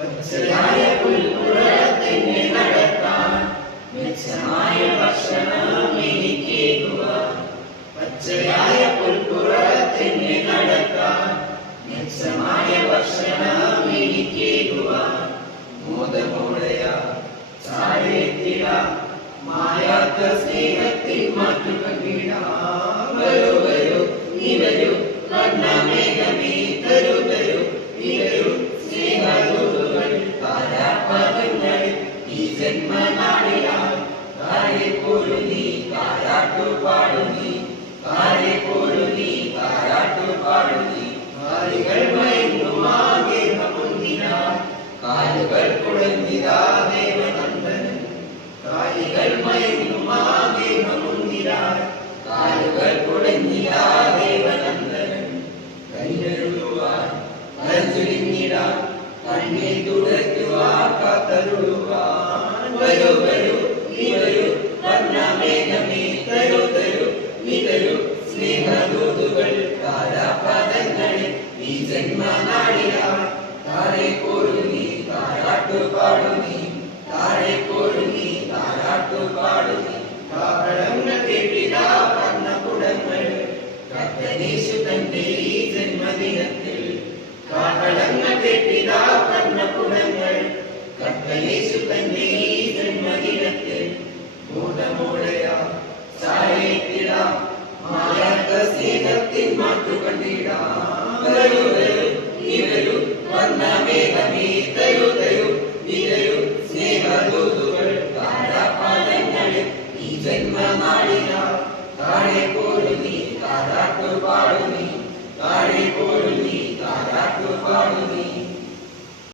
പച്ചയായ പുൽപ്പുറത്തെന്നെ നടത്താൻ മെച്ചമായ ഭക്ഷണം എനിക്കേകുവാൻ. പച്ചയായ പുൽപ്പുറത്തെന്നെ നടത്താൻ മെച്ചമായ ഭക്ഷണം എനിക്കേകുവാൻ. മോദമോടെയാ ചാരേറ്റിടാം മായാത്ത സ്നേഹത്തിൽ മാറ്റുപങ്കിടാം. വരൂ വരൂ നീ വരൂ വർണ്ണമേഘമേ തരൂ തരൂ നീ വരൂ സ്നേഹദൂതുകൾ താരാപദങ്ങളിൽ ഈ ജന്മനാളിലാൽ താരെപ്പോലു നീ താരാട്ടു പാടു നീ താരെപ്പോലു നീ താരാട്ടു പാടു നീ. കാലുകൾ മയങ്ങുമാകേഹമുന്തിനാൽ കാലുകൾ കുടഞ്ഞിതാ ദേവനന്ദനൻ. കാലുകൾ മയങ്ങുമാകേഹമുന്തിനാൽ കാലുകൾ കുടഞ്ഞിതാ ദേവനന്ദനൻ. കൈയെഴുതുവാൻ കരഞ്ഞുരിഞ്ഞിടാൻ കണ്ണീർ തുടയ്ക്കുവാൻ കാത്തരുളുവാൻ. വരൂ വരൂ നീ വരൂ വർണ്ണമേഘമേ തരൂ തരൂ നീ തരൂ സ്നേഹദൂതുകൾ താരാപദങ്ങളിൽ ഈ ജന്മനാളിലാൽ താരെപ്പോലു നീ താരാട്ടു പാടു നീ താരെപ്പോലു നീ താരാട്ടു പാടു നീ. കാഹളങ്ങൾ കേട്ടിതാ വർണ്ണകുടങ്ങൾ കർത്തനേശു തന്റെ ഈ ജന്മദിനത്തിൽ. കാഹളങ്ങൾ കേട്ടിതാ വർണ്ണകുടങ്ങൾ കർത്തനേശു തന്റെ ഈ ജന്മദിനത്തിൽ. മോദമോടെയാ ചാരേറ്റിടാം മായാത്ത സ്നേഹത്തിൽ മാറ്റുകണ്ടിടാം. വരൂ വരൂ നീ വരൂ വർണ്ണമേഘമേ തരൂ തരൂ നീ തരൂ സ്നേഹദൂതുകൾ താരാപദങ്ങളിൽ ഈ ജന്മനാളിലാൽ താരെപ്പോലു നീ